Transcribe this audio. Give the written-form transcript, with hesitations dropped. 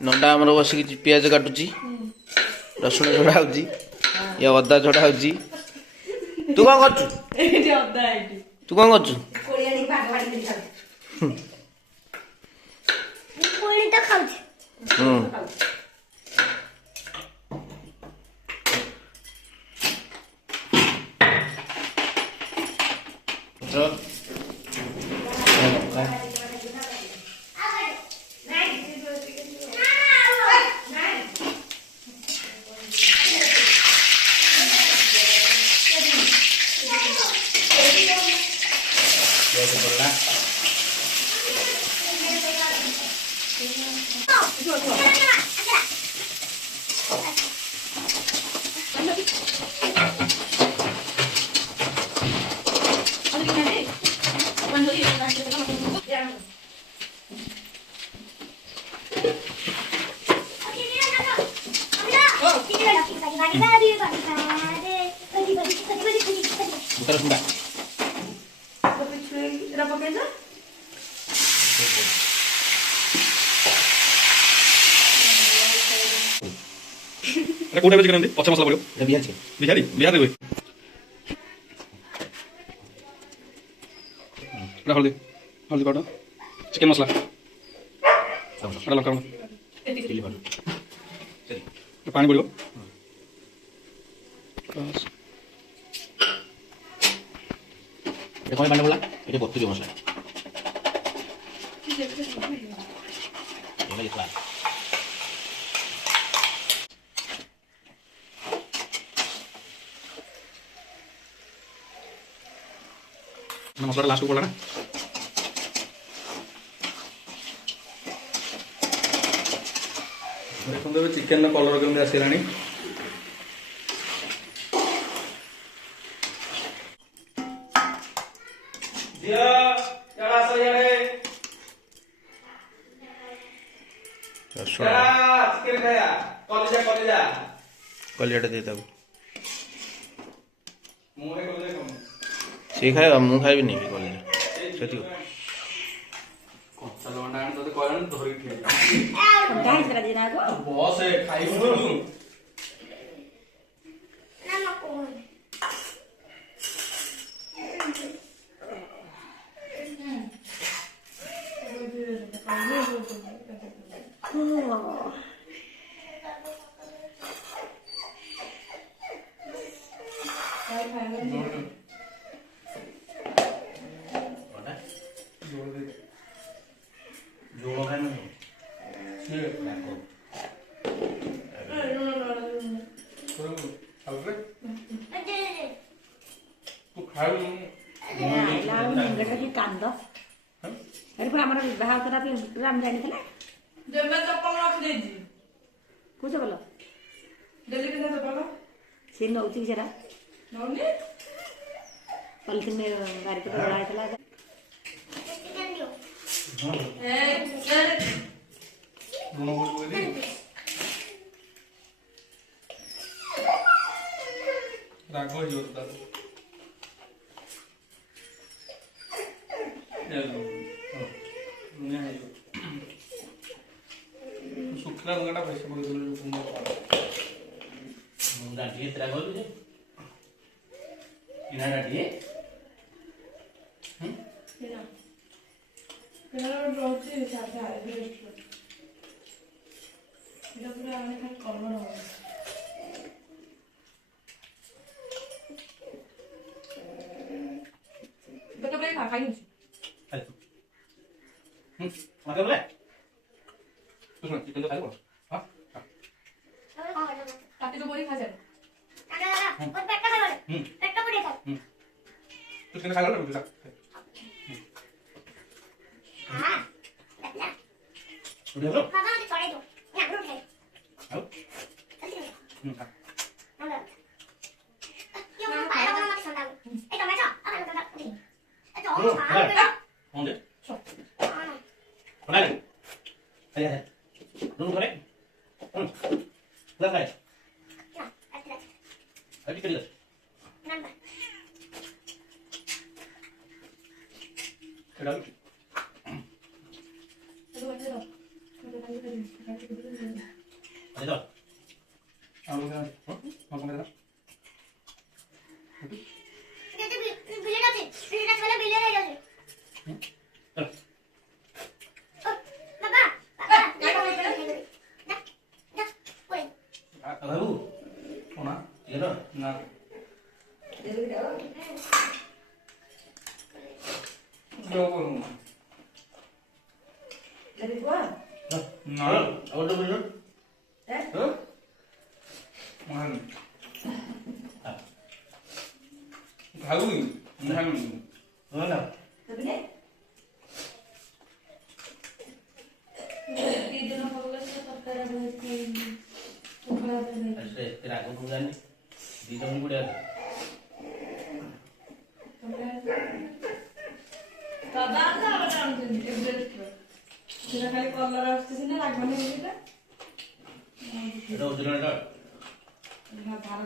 नंदा आमर बसिक पियाज काटुची रसुण झड़ा होची या अदा झड़ा होची तू कौन करचु तू कौन करचु कोटा बेच करंदी अच्छा मसला पड़ो बिहारी बिहार रे हल्दी हल्दी पाउडर चिकन मसला लंका पानी पड़ो कौन पानी बोला ये बत्तू जो मसला मसला लास्ट को पड़ा ना देखते चिकेन कलर केमती आसलानी कलियाटा दे सी खाएगा मुँह खाइबी नहीं कलिया सुखला लंगाटा पैसा चिकन तो खाएगा हाँ काटी तो बोरी खा जाए तो चिकन खाएगा ना दूसरा उधर लो आओ ¿Dónde? Dale. Ahí, ahí. ¿Dónde corre? Dale. Ahí querido. Claro. अरे तो बाबू ये ना ना और तो बोलो हाँ खाऊंगी हो ना ऐसे तेरा को तुम जाने दी तो नहीं बुढ़िया खाली कलर आसছে না লাগবে না এটা এটা ওজন এটা ভালো